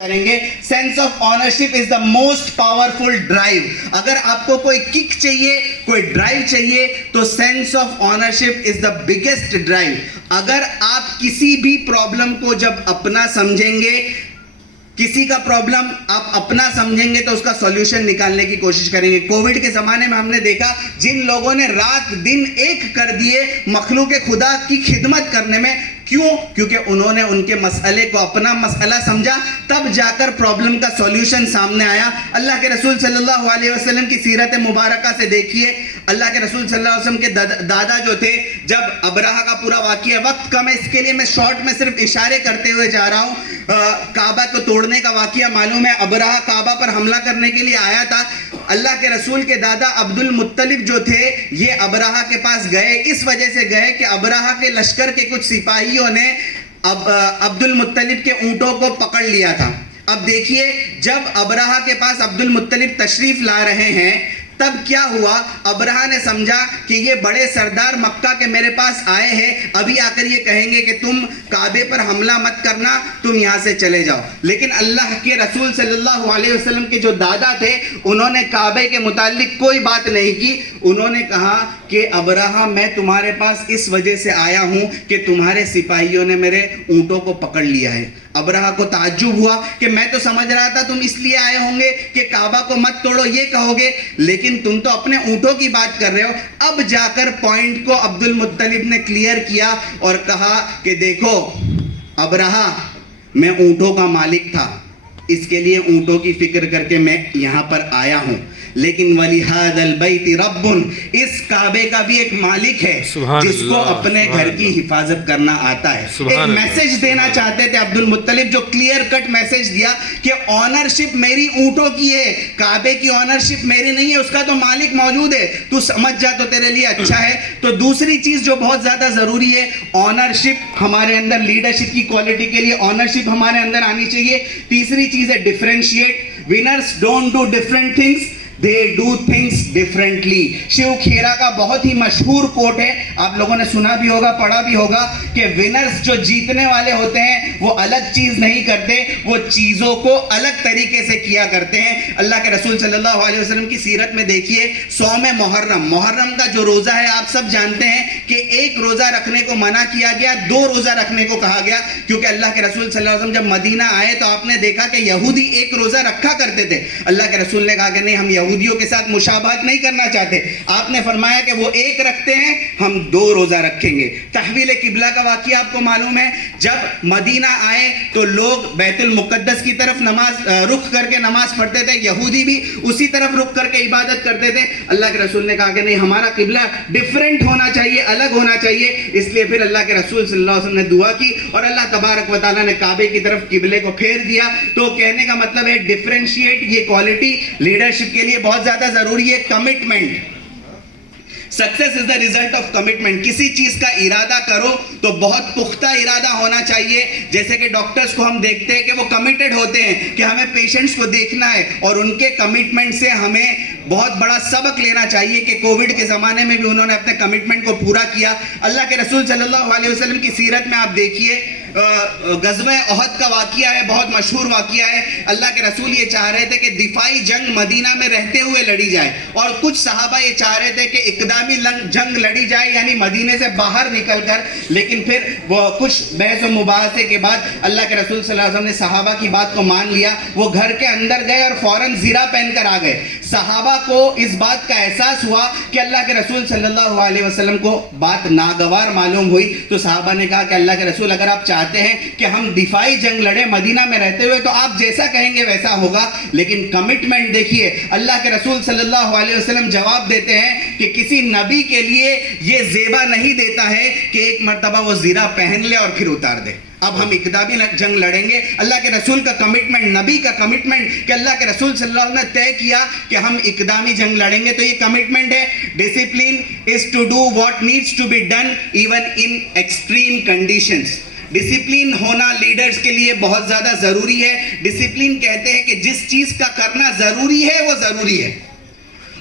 کریں گے. Sense of ownership is the most powerful drive. اگر آپ کو کوئی کک چاہیے, کوئی ڈرائیو چاہیے, تو sense of ownership is the biggest drive. اگر آپ کسی بھی پرابلم کو جب اپنا سمجھیں گے, کسی کا پرابلم آپ اپنا سمجھیں گے تو اس کا سولوشن نکالنے کی کوشش کریں گے. کووڈ کے زمانے میں ہم نے دیکھا جن لوگوں نے رات دن ایک کر دیے مخلوق خدا کی خدمت کرنے میں. کیوں؟ کیونکہ انہوں نے ان کے مسئلے کو اپنا مسئلہ سمجھا, تب جا کر پرابلم کا سولوشن سامنے آیا. اللہ کے رسول صلی اللہ علیہ وسلم کی سیرت مبارکہ سے دیکھیے, اللہ کے رسول صلی اللہ علیہ وسلم کے دادا جو تھے, جب ابرہہ کا پورا واقعہ, وقت کم ہے اس کے لیے میں شارٹ میں صرف اشارے کرتے ہوئے جا رہا ہوں. کعبہ کو توڑنے کا واقعہ معلوم ہے, ابرہہ کعبہ پر حملہ کرنے کے لیے آیا تھا. اللہ کے رسول کے دادا عبد المطلب جو تھے, یہ ابرہہ کے پاس گئے. اس وجہ سے گئے کہ ابرہہ کے لشکر کے کچھ سپاہیوں نے عبد المطلب کے اونٹوں کو پکڑ لیا تھا. اب دیکھیے, جب ابرہہ کے پاس عبد المطلب تشریف لا رہے ہیں, تب کیا ہوا, ابرہہ نے سمجھا کہ یہ بڑے سردار مکہ کے میرے پاس آئے ہیں, ابھی آ کر یہ کہیں گے کہ تم کعبے پر حملہ مت کرنا, تم یہاں سے چلے جاؤ. لیکن اللہ کے رسول صلی اللہ علیہ وسلم کے جو دادا تھے, انہوں نے کعبے کے متعلق کوئی بات نہیں کی. انہوں نے کہا کہ ابرہہ, میں تمہارے پاس اس وجہ سے آیا ہوں کہ تمہارے سپاہیوں نے میرے اونٹوں کو پکڑ لیا ہے. ابرہہ کو تعجب ہوا کہ میں تو سمجھ رہا تھا تم اس لیے آئے ہوں گے کہ کعبہ کو مت توڑو, یہ کہو گے, لیکن تم تو اپنے اونٹوں کی بات کر رہے ہو. اب جا کر پوائنٹ کو عبد المطلب نے کلیئر کیا اور کہا کہ دیکھو ابرہہ, میں اونٹوں کا مالک تھا, اس کے لیے اونٹوں کی فکر کر کے میں یہاں پر آیا ہوں, لیکن وَلِهَذَا الْبَيْتِ رَبٌّ, اس کعبے کا بھی ایک مالک ہے جس کو اپنے گھر کی حفاظت کرنا آتا ہے. ایک میسج دینا چاہتے تھے عبد المطلب, جو کلیئر کٹ میسج دیا کہ آنرشپ میری اونٹوں کی ہے, کعبے کی آنرشپ میری نہیں ہے, اس کا تو مالک موجود ہے, تو سمجھ جا تو تیرے لیے اچھا ہے. تو دوسری چیز جو بہت زیادہ ضروری ہے, آنرشپ ہمارے اندر, لیڈرشپ کی کوالٹی کے لیے آنرشپ ہمارے اندر آنی چاہیے. تیسری چیز ہے differentiate. Winners don't do different things, they do things differently. Shiv Khera کا بہت ہی مشہور کوٹ ہے, آپ لوگوں نے سنا بھی ہوگا, پڑھا بھی ہوگا, کہ ونرز جو جیتنے والے ہوتے ہیں وہ الگ چیز نہیں کرتے, وہ چیزوں کو الگ طریقے سے کیا کرتے ہیں. اللہ کے رسول صلی اللہ علیہ وسلم کی سیرت میں دیکھیے, صوم محرم, محرم کا جو روزہ ہے آپ سب جانتے ہیں کہ ایک روزہ رکھنے کو منع کیا گیا, 2 روزہ رکھنے کو کہا گیا, کیونکہ اللہ کے رسول صلی اللہ علیہ وسلم جب مدینہ آئے تو آپ نے دیکھا کہ یہودی ایک روزہ رکھا کرتے تھے. اللہ کے رسول نے کہا کہ نہیں, ہم یہودیوں کے ساتھ مشابہت نہیں کرنا چاہتے. آپ نے فرمایا کہ وہ ایک رکھتے ہیں, ہم 2 روزہ رکھیں گے. تحویل قبلہ کا واقعہ آپ کو معلوم ہے, جب مدینہ آئے تو لوگ بیت المقدس کی طرف رخ کر کے نماز پڑھتے تھے, یہودی بھی اسی طرف رخ کر کے عبادت کرتے تھے. اللہ کے رسول نے کہا کہ نہیں, ہمارا قبلہ ڈیفرنٹ ہونا چاہیے, الگ ہونا چاہیے. اس لیے پھر اللہ کے رسول صلی اللہ علیہ وسلم نے دعا کی اور اللہ تبارک و تعالیٰ نے کعبے کی طرف قبلے کو پھیر دیا. تو کہنے کا مطلب ہے ڈیفرینشیٹ, یہ کوالٹی لیڈرشپ کے لیے بہت زیادہ ضروری ہے. Commitment, success is the result of commitment. کسی چیز کا ارادہ کرو تو بہت پختہ ارادہ ہونا چاہیے. جیسے کہ ڈاکٹرز کو ہم دیکھتے ہیں کہ وہ کمیٹڈ ہوتے ہیں کہ ہمیں پیشنٹس کو دیکھنا ہے, اور ان کے کمٹمنٹ سے ہمیں بہت بڑا سبق لینا چاہیے کہ کووڈ کے زمانے میں بھی انہوں نے اپنے کمٹمنٹ کو پورا کیا. اللہ کے رسول صلی اللہ علیہ وسلم کی سیرت میں آپ دیکھیے, غزوہ احد کا واقعہ ہے, بہت مشہور واقعہ ہے. اللہ کے رسول یہ چاہ رہے تھے کہ دفاعی جنگ مدینہ میں رہتے ہوئے لڑی جائے, اور کچھ صحابہ یہ چاہ رہے تھے کہ اقدامی جنگ لڑی جائے, یعنی مدینے سے باہر نکل کر. لیکن پھر وہ کچھ بحث و مباحثے کے بعد اللہ کے رسول صلی اللہ علیہ وسلم نے صحابہ کی بات کو مان لیا. وہ گھر کے اندر گئے اور فوراً زرہ پہن کر آ گئے. صحابہ کو اس بات کا احساس ہوا کہ اللہ کے رسول صلی اللہ علیہ وسلم کو بات ناگوار معلوم ہوئی, تو صحابہ نے کہا کہ اللہ کے رسول, اگر آپ چاہتے ہیں کہ ہم دفاعی جنگ لڑے مدینہ میں رہتے ہوئے تو آپ جیسا کہیں گے ویسا ہوگا, لیکن کمٹمنٹ دیکھیے. اللہ کے رسول صلی اللہ علیہ وسلم جواب دیتے ہیں کہ کسی نبی کے لیے یہ زیبا نہیں دیتا ہے کہ ایک مرتبہ وہ زرہ پہن لے اور پھر اتار دے. اب ہم اقدامی جنگ لڑیں گے. اللہ کے رسول کا کمٹمنٹ, نبی کا کمٹمنٹ کہ اللہ کے رسول صلی اللہ علیہ وسلم نے طے کیا کہ ہم اقدامی جنگ لڑیں گے, تو یہ کمٹمنٹ ہے. Discipline is to do what needs to be done even in extreme conditions. Discipline ہونا لیڈرز کے لیے بہت زیادہ ضروری ہے. ڈسپلین کہتے ہیں کہ جس چیز کا کرنا ضروری ہے وہ ضروری ہے,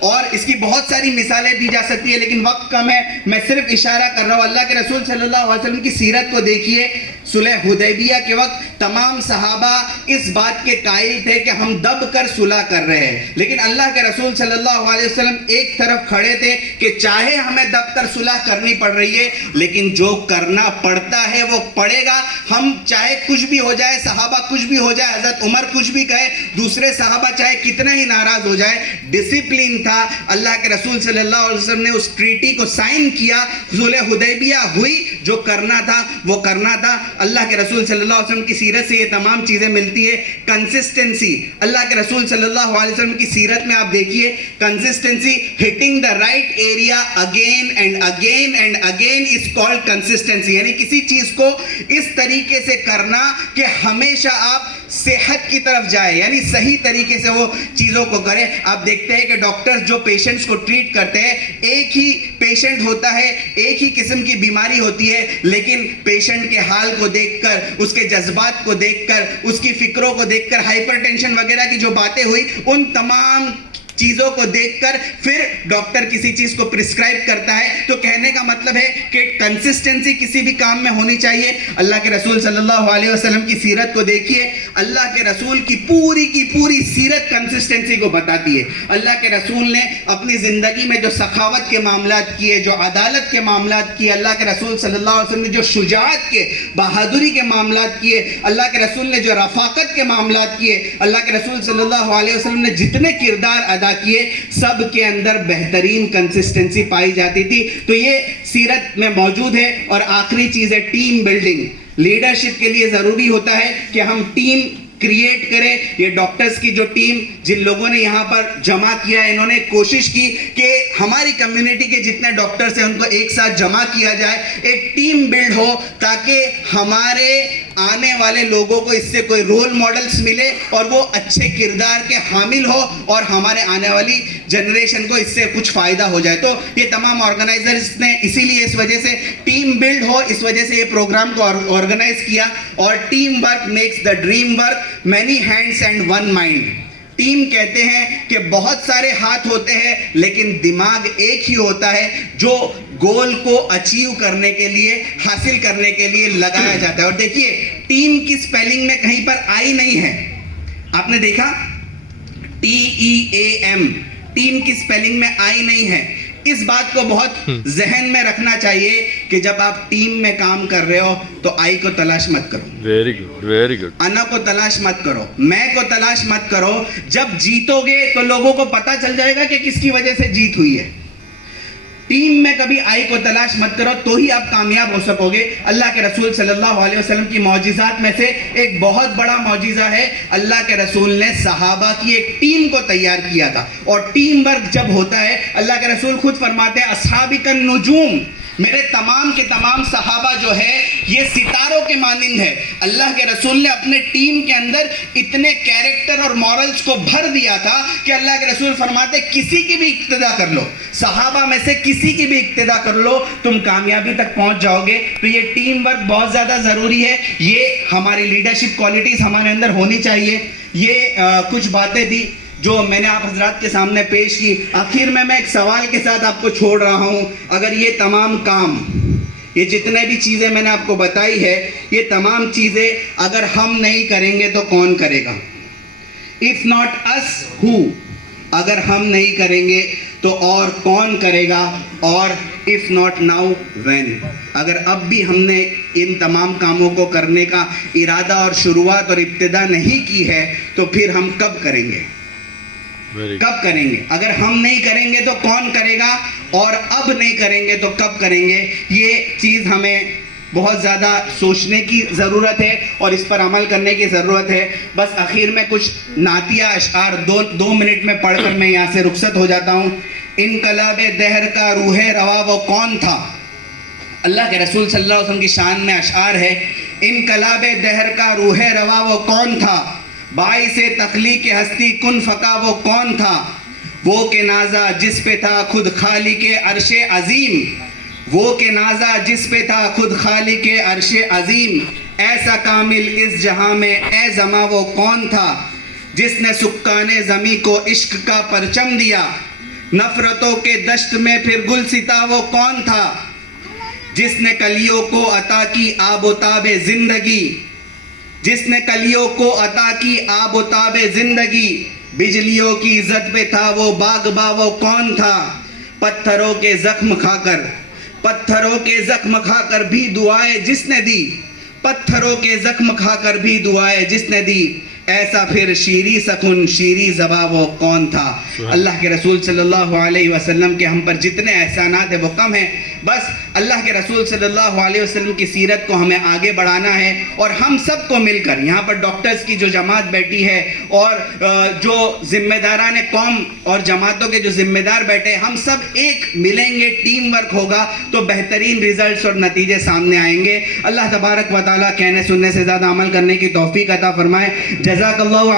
اور اس کی بہت ساری مثالیں دی جا سکتی ہے, لیکن وقت کم ہے, میں صرف اشارہ کر رہا ہوں. اللہ کے رسول صلی اللہ علیہ وسلم کی سیرت کو دیکھیے, صلح حدیبیہ کے وقت تمام صحابہ اس بات کے قائل تھے کہ ہم دب کر صلح کر رہے ہیں، لیکن اللہ کے رسول صلی اللہ علیہ وسلم ایک طرف کھڑے تھے کہ چاہے ہمیں دب کر صلح کرنی پڑ رہی ہے لیکن جو کرنا پڑتا ہے وہ پڑے گا، ہم چاہے کچھ بھی ہو جائے، صحابہ کچھ بھی ہو جائے، حضرت عمر کچھ بھی کہے، دوسرے صحابہ چاہے کتنا ہی ناراض ہو جائے، ڈسپلن تھا۔ اللہ کے رسول صلی اللہ علیہ وسلم نے اس ٹریٹی کو سائن کیا، صلح حدیبیہ ہوئی، جو کرنا تھا وہ کرنا تھا۔ اللہ کے رسول صلی اللہ علیہ وسلم کی سیرت سے یہ تمام چیزیں ملتی ہے۔ کنسسٹنسی، اللہ کے رسول صلی اللہ علیہ وسلم کی سیرت میں آپ دیکھیے consistency, hitting the right area again and again and again is called consistency, یعنی کسی چیز کو اس طریقے سے کرنا کہ ہمیشہ آپ صحت کی طرف جائے، یعنی صحیح طریقے سے وہ چیزوں کو کرے۔ آپ دیکھتے ہیں کہ ڈاکٹرز جو پیشنٹس کو ٹریٹ کرتے ہیں، ایک ہی پیشنٹ ہوتا ہے، ایک ہی قسم کی بیماری ہوتی ہے، لیکن پیشنٹ کے حال کو دیکھ کر، اس کے جذبات کو دیکھ کر، اس کی فکروں کو دیکھ کر، ہائپر ٹینشن وغیرہ کی جو باتیں ہوئی، ان تمام چیزوں کو دیکھ کر پھر ڈاکٹر کسی چیز کو پرسکرائب کرتا ہے۔ تو کہنے کا مطلب ہے کہ کنسسٹنسی کسی بھی کام میں ہونی چاہیے۔ اللہ کے رسول صلی اللہ علیہ وسلم کی سیرت کو دیکھیے، اللہ کے رسول کی پوری سیرت کنسسٹنسی کو بتاتی ہے۔ اللہ کے رسول نے اپنی زندگی میں جو سخاوت کے معاملات کیے، جو عدالت کے معاملات کیے، اللہ کے رسول صلی اللہ علیہ وسلم نے جو شجاعت کے، بہادری کے معاملات کیے، اللہ کے رسول نے جو رفاقت کے معاملات کیے، اللہ کے رسول صلی اللہ علیہ وسلم نے جتنے کردار ادا کیے، سب کے اندر بہترین کنسسٹنسی پائی جاتی تھی۔ تو یہ سیرت میں موجود ہے۔ اور آخری چیز ہے ٹیم بلڈنگ۔ لیڈرشپ کے لیے ضروری ہوتا ہے کہ ہم ٹیم کریٹ کرے۔ یہ ڈاکٹرز کی جو ٹیم جن لوگوں نے یہاں پر جمع کیا ہے، انہوں نے کوشش کی کہ ہماری کمیونٹی کے جتنے ڈاکٹرز ہیں ان کو ایک ساتھ جمع کیا جائے، ایک ٹیم بلڈ ہو، تاکہ ہمارے آنے والے لوگوں کو اس سے کوئی رول ماڈلز ملے اور وہ اچھے کردار کے حامل ہو، اور ہمارے آنے والی جنریشن کو اس سے کچھ فائدہ ہو جائے۔ تو یہ تمام آرگنائزرز نے اسی لیے اس وجہ سے ٹیم بلڈ ہو، اس وجہ سے یہ پروگرام کو آرگنائز کیا۔ اور team work makes the dream work, many hands and one mind۔ Team کہتے ہیں کہ بہت سارے ہاتھ ہوتے ہیں لیکن دماغ ایک ہی ہوتا ہے، جو گول کو اچیو کرنے کے لیے، حاصل کرنے کے لیے لگایا جاتا ہے۔ اور دیکھیے ٹیم کی سپیلنگ میں کہیں پر آئی نہیں ہے، آپ نے دیکھا TEAM، ٹیم کی سپیلنگ میں آئی نہیں ہے۔ اس بات کو بہت ذہن میں رکھنا چاہیے کہ جب آپ ٹیم میں کام کر رہے ہو تو آئی کو تلاش مت کرو، ویری گڈ، انا کو تلاش مت کرو، میں کو تلاش مت کرو۔ جب جیتو گے تو لوگوں کو پتا چل جائے گا کہ کس کی وجہ سے جیت ہوئی ہے۔ ٹیم میں کبھی آئی کو تلاش مت کرو، تو ہی آپ کامیاب ہو سکو گے۔ اللہ کے رسول صلی اللہ علیہ وسلم کی معجزات میں سے ایک بہت بڑا معجزہ ہے، اللہ کے رسول نے صحابہ کی ایک ٹیم کو تیار کیا تھا۔ اور ٹیم ورک جب ہوتا ہے، اللہ کے رسول خود فرماتے ہیں اصحابی النجوم، میرے تمام کے تمام صحابہ جو ہے یہ ستاروں کے مانند ہے۔ اللہ کے رسول نے اپنے ٹیم کے اندر اتنے کیریکٹر اور مورلز کو بھر دیا تھا کہ اللہ کے رسول فرماتے کسی کی بھی اقتدا کر لو، صحابہ میں سے کسی کی بھی اقتدا کر لو، تم کامیابی تک پہنچ جاؤ گے۔ تو یہ ٹیم ورک بہت زیادہ ضروری ہے، یہ ہماری لیڈرشپ کوالٹیز ہمارے اندر ہونی چاہیے۔ یہ کچھ باتیں تھی جو میں نے آپ حضرات کے سامنے پیش کی۔ آخر میں ایک سوال کے ساتھ آپ کو چھوڑ رہا ہوں، اگر یہ تمام کام، یہ جتنے بھی چیزیں میں نے آپ کو بتائی ہے، یہ تمام چیزیں اگر ہم نہیں کریں گے تو کون کرے گا؟ if not us who، اگر ہم نہیں کریں گے تو اور کون کرے گا؟ اور if not now when، اگر اب بھی ہم نے ان تمام کاموں کو کرنے کا ارادہ اور شروعات اور ابتدا نہیں کی ہے تو پھر ہم کب کریں گے؟ کب کریں گے؟ اگر ہم نہیں کریں گے تو کون کرے گا؟ اور اب نہیں کریں گے تو کب کریں گے؟ یہ چیز ہمیں بہت زیادہ سوچنے کی ضرورت ہے اور اس پر عمل کرنے کی ضرورت ہے۔ بس آخر میں کچھ نعتیہ اشعار دو منٹ میں پڑھ کر میں یہاں سے رخصت ہو جاتا ہوں۔ انقلاب دہر کا روح روا وہ کون تھا؟ اللہ کے رسول صلی اللہ علیہ وسلم کی شان میں اشعار ہے، انقلاب دہر کا روح روا وہ کون تھا؟ باعث تخلیق ہستی کن فقا وہ کون تھا؟ وہ کہ نازا جس پہ تھا خود خالق عرش عظیم، وہ کہ نازا جس پہ تھا خود خالق عرش عظیم، ایسا کامل اس جہاں میں اے زماں وہ کون تھا؟ جس نے سکان زمیں کو عشق کا پرچم دیا، نفرتوں کے دشت میں پھر گل ستا وہ کون تھا؟ جس نے کلیوں کو عطا کی آب و تاب زندگی، جس نے کلیوں کو عطا کی آب و تاب زندگی، بجلیوں کی عزت پہ تھا وہ باغ با، وہ کون تھا؟ پتھروں کے زخم کھا کر، پتھروں کے زخم کھا کر بھی دعائیں جس نے دی، پتھروں کے زخم کھا کر بھی دعائیں جس نے دی، ایسا پھر شیریں سخن شیریں زباں وہ کون تھا؟ اللہ کے رسول صلی اللہ علیہ وسلم کے ہم پر جتنے احسانات ہیں وہ کم ہیں، بس اللہ کے رسول صلی اللہ علیہ وسلم کی سیرت کو ہمیں آگے بڑھانا ہے، اور ہم سب کو مل کر، یہاں پر ڈاکٹرز کی جو جماعت بیٹھی ہے اور جو ذمہ داران قوم اور جماعتوں کے جو ذمہ دار بیٹھے ہیں، ہم سب ایک ملیں گے، ٹیم ورک ہوگا تو بہترین ریزلٹس اور نتیجے سامنے آئیں گے۔ اللہ تبارک و تعالیٰ کہنے سننے سے زیادہ عمل کرنے کی توفیق عطا فرمائے۔ جزاک اللہ